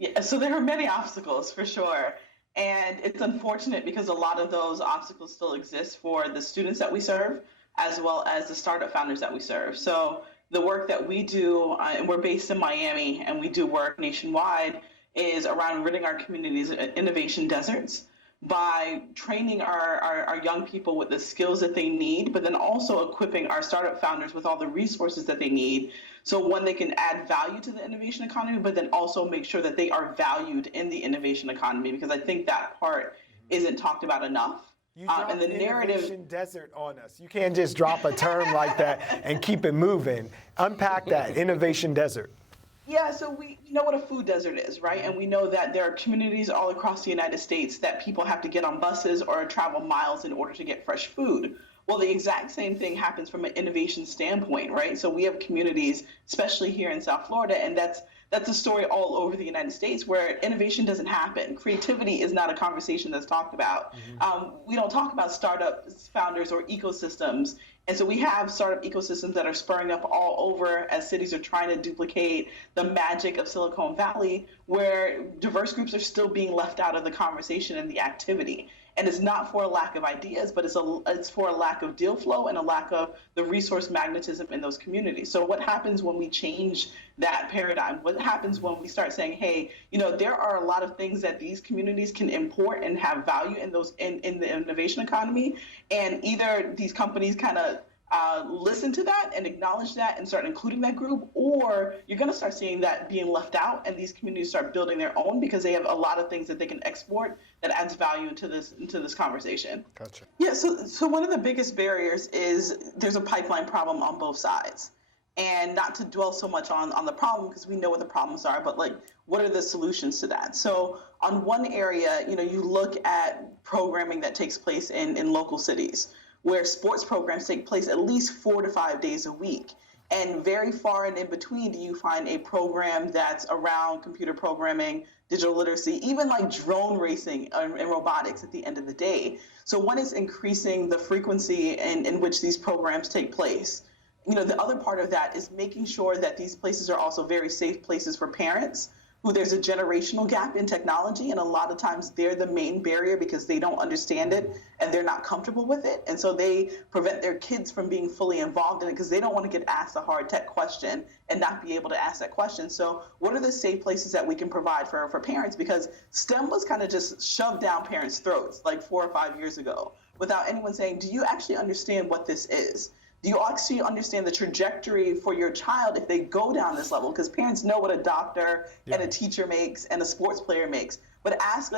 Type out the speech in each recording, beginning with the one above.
Yeah, so there are many obstacles for sure. And it's unfortunate because a lot of those obstacles still exist for the students that we serve, as well as the startup founders that we serve. So the work that we do, and we're based in Miami and we do work nationwide, is around ridding our communities of innovation deserts by training our young people with the skills that they need, but then also equipping our startup founders with all the resources that they need. So one, they can add value to the innovation economy, but then also make sure that they are valued in the innovation economy, because I think that part isn't talked about enough. You dropped And the narrative innovation desert on us. You can't just drop a term like that and keep it moving. Unpack that, innovation desert. Yeah, so we know what a food desert is, right? And we know that there are communities all across the United States that people have to get on buses or travel miles in order to get fresh food. Well, the exact same thing happens from an innovation standpoint, right? So we have communities, especially here in South Florida, and that's a story all over the United States where innovation doesn't happen. Creativity is not a conversation that's talked about. We don't talk about startup founders or ecosystems. And so we have startup ecosystems that are spurring up all over as cities are trying to duplicate the magic of Silicon Valley, where diverse groups are still being left out of the conversation and the activity. And it's not for a lack of ideas, but it's for a lack of deal flow and a lack of the resource magnetism in those communities. So what happens when we change that paradigm? What happens when we start saying, hey, there are a lot of things that these communities can import and have value in those in the innovation economy, and either these companies kind of listen to that and acknowledge that and start including that group, or you're going to start seeing that being left out and these communities start building their own because they have a lot of things that they can export that adds value into this conversation. Gotcha. Yeah, so one of the biggest barriers is there's a pipeline problem on both sides. And not to dwell so much on the problem because we know what the problems are, but like, what are the solutions to that? So on one area, you look at programming that takes place in local cities, where sports programs take place at least 4 to 5 days a week. And very far and in between do you find a program that's around computer programming, digital literacy, even like drone racing and robotics at the end of the day. So one is increasing the frequency in which these programs take place. The other part of that is making sure that these places are also very safe places for parents who there's a generational gap in technology, and a lot of times they're the main barrier because they don't understand it and they're not comfortable with it, and so they prevent their kids from being fully involved in it because they don't want to get asked a hard tech question and not be able to ask that question. So what are the safe places that we can provide for parents? Because STEM was kind of just shoved down parents' throats like 4 or 5 years ago without anyone saying, do you actually understand what this is? Do you actually understand the trajectory for your child if they go down this level? Because parents know what a doctor and a teacher makes and a sports player makes. But ask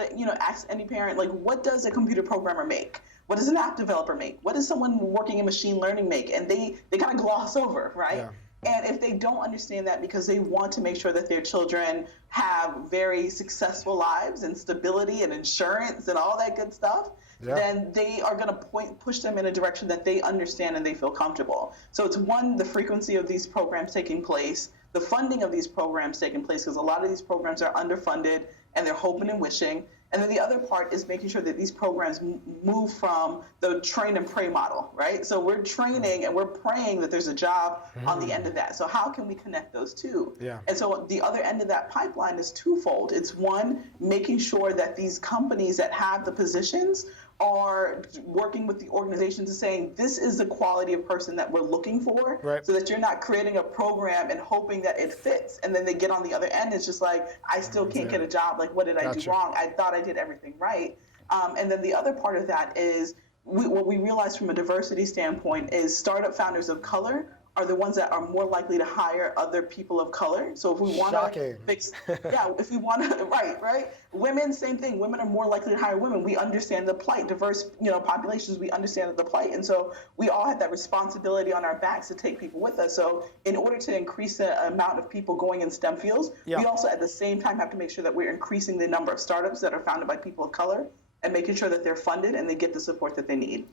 any parent, like, what does a computer programmer make? What does an app developer make? What does someone working in machine learning make? And they kind of gloss over, right? Yeah. And if they don't understand that because they want to make sure that their children have very successful lives and stability and insurance and all that good stuff, then they are going to push them in a direction that they understand and they feel comfortable. So it's one, the frequency of these programs taking place, the funding of these programs taking place, because a lot of these programs are underfunded and they're hoping and wishing. And then the other part is making sure that these programs move from the train and pray model, right? So we're training and we're praying that there's a job on the end of that. So how can we connect those two? Yeah. And so the other end of that pipeline is twofold. It's one, making sure that these companies that have the positions are working with the organizations and saying, this is the quality of person that we're looking for, right, so that you're not creating a program and hoping that it fits. And then they get on the other end, it's just like, I still can't get a job. Like, what did I do wrong? I thought I did everything right. And then the other part of that is what we realize from a diversity standpoint is startup founders of color are the ones that are more likely to hire other people of color. So if we want to fix, if we want to, right. Women, same thing. Women are more likely to hire women. We understand the plight. Diverse, populations, we understand the plight. And so we all have that responsibility on our backs to take people with us. So in order to increase the amount of people going in STEM fields, we also at the same time have to make sure that we're increasing the number of startups that are founded by people of color and making sure that they're funded and they get the support that they need.